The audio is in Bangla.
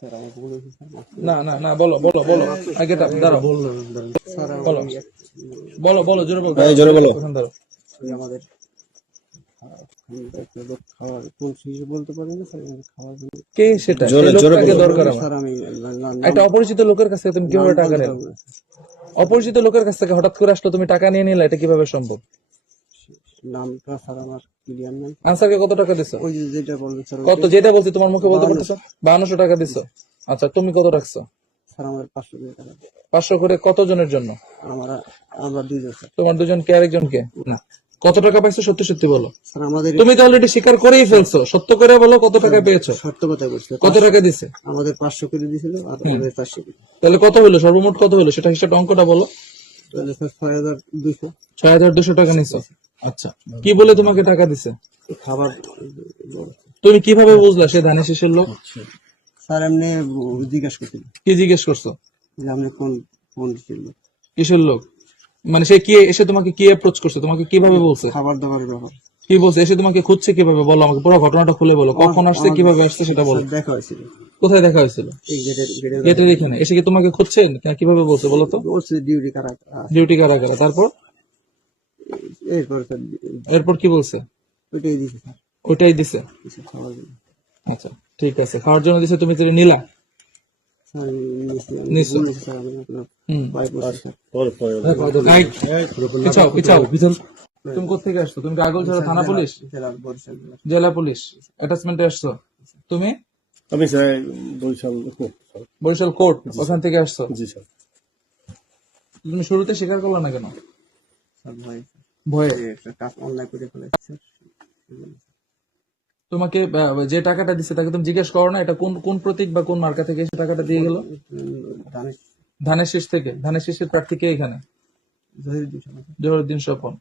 স্যার আমার ভুল হয়েছে স্যার, মাফ করে না না না, বলো বলো বলো, আগে দাঁড়াও, দিন। স্যার বলো বলো বলো, জোরে বলো, জোরে বলো। ওখানে দাঁড়াও। আমাদের একটা লোক খাওয়ার কোন শিশু বলতে পারি না স্যার, খাওয়ার জন্য কে সেটা? জোরে সেই জোরে লোকটাকে বলো। দরকার আমার। স্যার আমি একটা অপরিচিত লোকের কাছ থেকে তুমি কিভাবে টাকা নিলে? অপরিচিত লোকের কাছ থেকে হঠাৎ করে আসলো, তুমি টাকা নিয়ে নিলে, এটা কিভাবে সম্ভব? নামটা স্যার আমার ক্লিয়ার নাই। আনসারকে কত টাকা দিছো? ওই যে যেটা বলবেন স্যার, কত? যেটা বলছি তোমার মুখে বলতে পারতেছো? 5200 টাকা দিছো। আচ্ছা, তুমি কত রাখছো? স্যার আমাদের 500 টাকা। 500 করে কতজনের জন্য? আমরা দুইজন স্যার। তোমার দুজনকে, আরেকজনকে না? কত টাকা পাইছো সত্যি সত্যি বলো। স্যার আমাদের তুমি তো অলরেডি স্বীকার করেই ফেলছো, সত্য করে বলো কত টাকা পেয়েছো। সত্য কথা বলছি, কত টাকা দিছে? আমাদের 500 করে দিয়েছিল আর আমাদের 400 করে। তাহলে কত হলো, সর্বমোট কত হলো সেটা হিসাব, অঙ্কটা বলো। তাহলে স্যার 6200 6200 টাকা নিছো। আচ্ছা, কি বলে তোমাকে টাকা দিছে? খাবার। তুমি কিভাবে বুঝলা সে ধানের শীষের লোক? স্যার এমনি জিজ্ঞাসা করছিল কি জিজ্ঞেস করছো? যে আপনি কোন কোন ছিল কিসের লোক? মানে সে কি এসে তোমাকে কি অ্যাপ্রোচ করছে, তোমাকে কিভাবে বলছে, খাবার দাবারের ব্যাপার। কি বলছে, এসে তোমাকে খুঁজছে কিভাবে বলো আমাকে, পুরো ঘটনাটা খুলে বলো, কখন আসছে, কিভাবে আসছে সেটা বলো। স্যার দেখা হয়েছিল কোথায় দেখা হয়েছিল? এই গেটের গেটের এখানে এসে কি তোমাকে খুঁজছে না কিভাবে বলছে বলো তো? বলছে ডিউটি কারা ডিউটি কারা কারা, তারপর এরপর স্যার এরপর কি বলছে? ওইটাই দিয়েছে স্যার, ওইটাই দিছে। কিছু খাওয়ার জন্য। আচ্ছা ঠিক আছে, খাওয়ার জন্য দিছে, তুমি তো নিলা। স্যার নিশ্চয়। বলেছি স্যার আমি আপনার হুম, ভাই বলছি স্যার। পিছাও পিছাও পিছাও। তুমি কোথেকে আসছো? তুমি কি আগলঝাড়া থানা পুলিশ, জেলা বরিশাল জেলা। জেলা পুলিশ অ্যাটাচমেন্টে আসছো? তুমি আমি স্যার বরিশাল। বরিশাল কোর্ট, ওখান থেকে আসছো? জি স্যার। তুমি শুরুতে স্বীকার করলে না কেন? স্যার ভাই ভয়ে? একটা কাজ অনলাইন করে ফেলেছি স্যার। তোমাকে যে টাকাটা দিছে তাকে তুমি জিজ্ঞেস করো না এটা কোন কোন প্রতীক বা কোন মার্কা থেকে এসে টাকাটা দিয়ে গেল? দানেশ ধানের শীষ থেকে। ধানের শীষের প্রার্থী কে এখানে? জহিরুদ্দিন সাহেব। জহিরুদ্দিন স্বপন।